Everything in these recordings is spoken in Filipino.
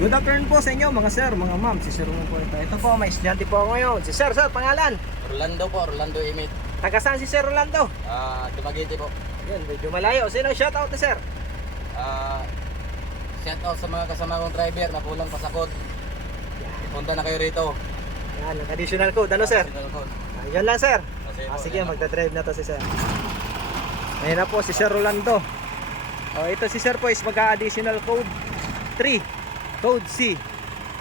Good afternoon po sa inyo mga sir, mga ma'am. Si Sir Ron po ito. Ito po, may estudyante po ako ngayon. Si Sir, pangalan? Orlando po, Orlando Imit. Taga saan si Sir Rolando? Dumaguete po. Yan, medyo malayo. Sino shoutout na Sir? Shout out sa mga kasama kong driver na kulang pasakot. Punta na kayo rito. Yan, ang additional code. Ano Sir? Additional code. Yan lang Sir. Sige, yan magdadrive na to si Sir. Ngayon na po si Sir Rolando. Ito si Sir po is mag-additional code 3. Code C.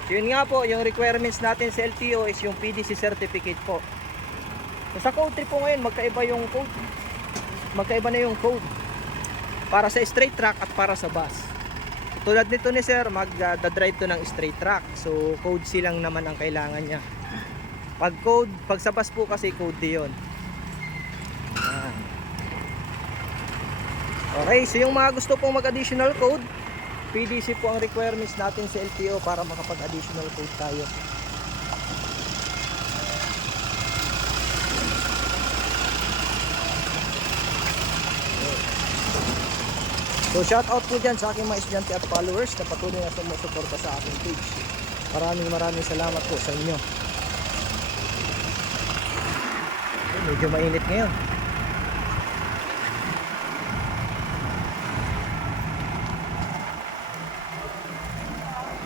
Yun nga po, yung requirements natin sa LTO is yung PDC certificate po. So, sa code 3 po ngayon, magkaiba yung code. Magkaiba na yung code. Para sa straight track at para sa bus. Tulad nito ni Sir, mag-drive to ng straight track. So, code C lang naman ang kailangan niya. Pag sa bus po kasi code D yun. Ayan. Okay, so yung mga gusto pong mag-additional code, PDC po ang requirements natin sa LTO para makapag-additional code tayo. So shout out po dyan sa aking mga estudyante at followers na patuloy na sumusuporta sa aking page. Maraming salamat po sa inyo. Medyo mainit ngayon.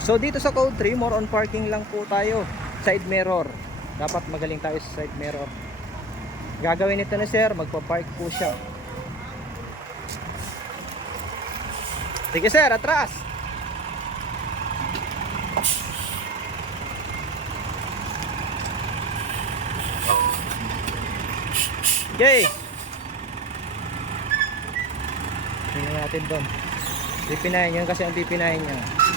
So dito sa code 3, more on parking lang po tayo. Side mirror. Dapat magaling tayo sa side mirror. Gagawin ito na Sir, magpa-park po siya. Sige Sir, atras. Okay. Tingnan natin doon. Pipinahin yan kasi ang pipinahin niya.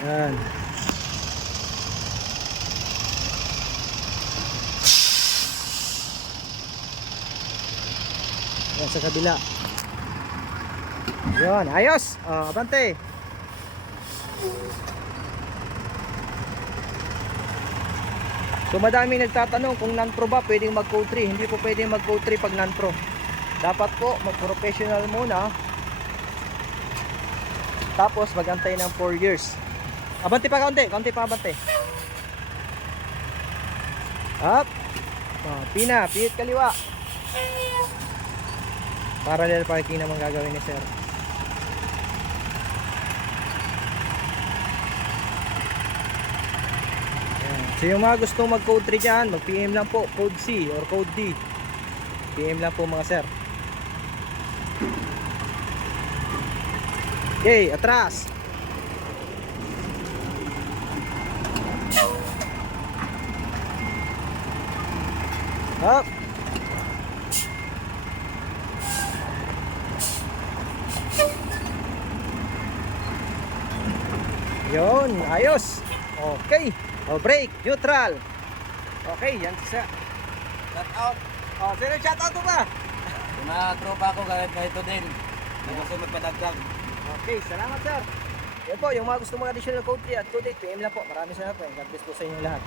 Yan. Yan sa kabila. Yan, ayos. Abante. So madaming nagtatanong kung non-pro ba pwedeng mag-code 3. Hindi po pwedeng mag-code 3 pag non-pro. Dapat po mag-professional muna. Tapos magantay ng 4 years. Abante pa kaunti pa abante. Up. Pihit kaliwa. Parallel parking naman gagawin ni Sir. Ayan. So yung mga gustong mag code 3 dyan, mag PM lang po, code C or code D. PM lang po mga Sir. Okay, atras. Up. Yun, ayos. Okay. Brake, neutral. Okay, yan siya. Shout out. Sino shout out ba? Yung mga tropa ko ganito din. Na gusto magpadagdag. Okay, salamat Sir. Yan po, yung mga gusto mga additional code 3 at code 8, PM lang po. Maraming salamat po. God bless po sa inyo lahat.